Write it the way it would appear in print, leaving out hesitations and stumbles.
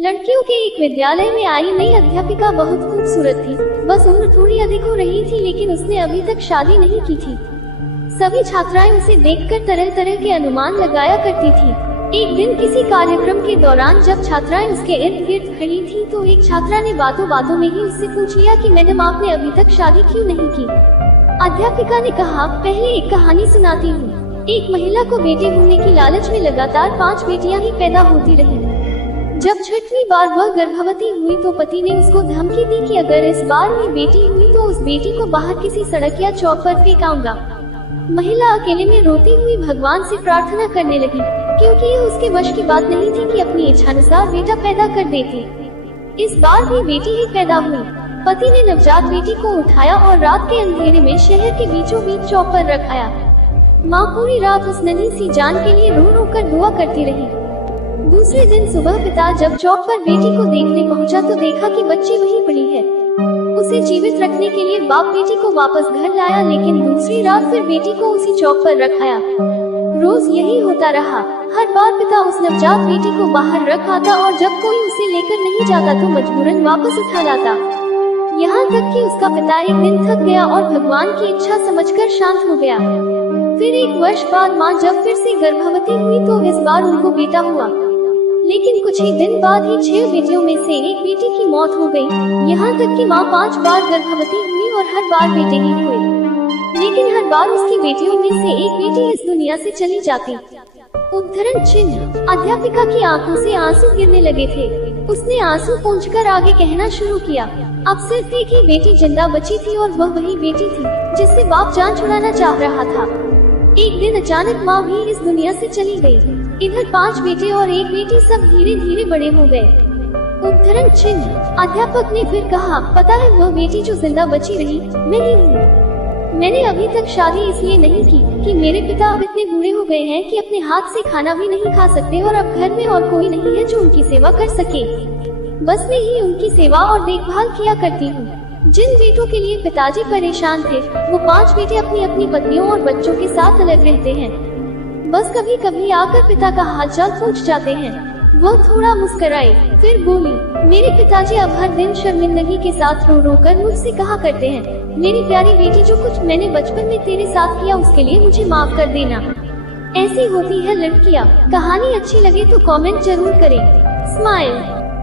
लड़कियों के एक विद्यालय में आई नई अध्यापिका बहुत खूबसूरत थी। बस उम्र थोड़ी अधिक हो रही थी, लेकिन उसने अभी तक शादी नहीं की थी। सभी छात्राएं उसे देखकर तरह तरह के अनुमान लगाया करती थी। एक दिन किसी कार्यक्रम के दौरान जब छात्राएं उसके इर्द गिर्द खड़ी थी, तो एक छात्रा ने बातों बातों में ही उससे पूछ लिया कि मैडम, आपने अभी तक शादी क्यों नहीं की? अध्यापिका ने कहा, पहले एक कहानी सुनाती हूँ। एक महिला को बेटे होने की लालच में लगातार 5 बेटियां ही पैदा होती रही। जब 6वीं बार वह गर्भवती हुई तो पति ने उसको धमकी दी कि अगर इस बार भी बेटी हुई तो उस बेटी को बाहर किसी सड़क या चौक पर फेंकाऊंगा। महिला अकेले में रोती हुई भगवान से प्रार्थना करने लगी, क्योंकि यह उसके वश की बात नहीं थी कि अपनी इच्छानुसार बेटा पैदा कर देती। इस बार भी बेटी ही पैदा हुई। पति ने नवजात बेटी को उठाया और रात के अंधेरे में शहर के बीचों बीच चौक पर रखाया। माँ पूरी रात उस नन्ही सी जान के लिए रो रो कर दुआ करती रही। दूसरे दिन सुबह पिता जब चौक पर बेटी को देखने पहुंचा तो देखा कि बच्ची वहीं पड़ी है। उसे जीवित रखने के लिए बाप बेटी को वापस घर लाया, लेकिन दूसरी रात फिर बेटी को उसी चौक पर रखाया। रोज यही होता रहा। हर बार पिता उस नवजात बेटी को बाहर रख आता और जब कोई उसे लेकर नहीं जाता तो मजबूरन वापस उठा लाता। यहाँ तक कि उसका पिता एक दिन थक गया और भगवान की इच्छा समझकर शांत हो गया। फिर 1 वर्ष बाद माँ जब फिर से गर्भवती हुई तो इस बार उनको बेटा हुआ, लेकिन कुछ ही दिन बाद ही 6 बेटियों में से एक बेटी की मौत हो गई। यहाँ तक कि माँ 5 बार गर्भवती हुई और हर बार बेटे ही हुए, लेकिन हर बार उसकी बेटियों में से एक बेटी इस दुनिया से चली जाती। उद्धरण चिन्ह। अध्यापिका की आंखों से आंसू गिरने लगे थे। उसने आंसू पोंछकर आगे कहना शुरू किया, अब सिर्फ एक ही बेटी जिंदा बची थी और वह वही बेटी थी जिससे बाप जान छुड़ाना चाह रहा था। एक दिन अचानक माँ भी इस दुनिया से चली गई। इधर 5 बेटे और एक बेटी सब धीरे धीरे बड़े हो गए। उद्धरण चिन्ह। अध्यापक ने फिर कहा, पता है वह बेटी जो जिंदा बची रही मैं ही हूँ। मैंने अभी तक शादी इसलिए नहीं की कि मेरे पिता अब इतने बूढ़े हो गए हैं कि अपने हाथ से खाना भी नहीं खा सकते और अब घर में और कोई नहीं है जो उनकी सेवा कर सके। बस मैं ही उनकी सेवा और देखभाल किया करती हूँ। जिन बेटों के लिए पिताजी परेशान थे, वो 5 बेटे अपनी अपनी पत्नियों और बच्चों के साथ अलग रहते हैं। बस कभी कभी आकर पिता का हालचाल पूछ जाते हैं। वह थोड़ा मुस्कुराई, फिर बोली, मेरे पिताजी अब हर दिन शर्मिंदगी के साथ रो रो कर मुझसे कहा करते हैं, मेरी प्यारी बेटी, जो कुछ मैंने बचपन में तेरे साथ किया उसके लिए मुझे माफ कर देना। ऐसी होती है लड़कियाँ। कहानी अच्छी लगे तो कमेंट जरूर करें। स्माइल।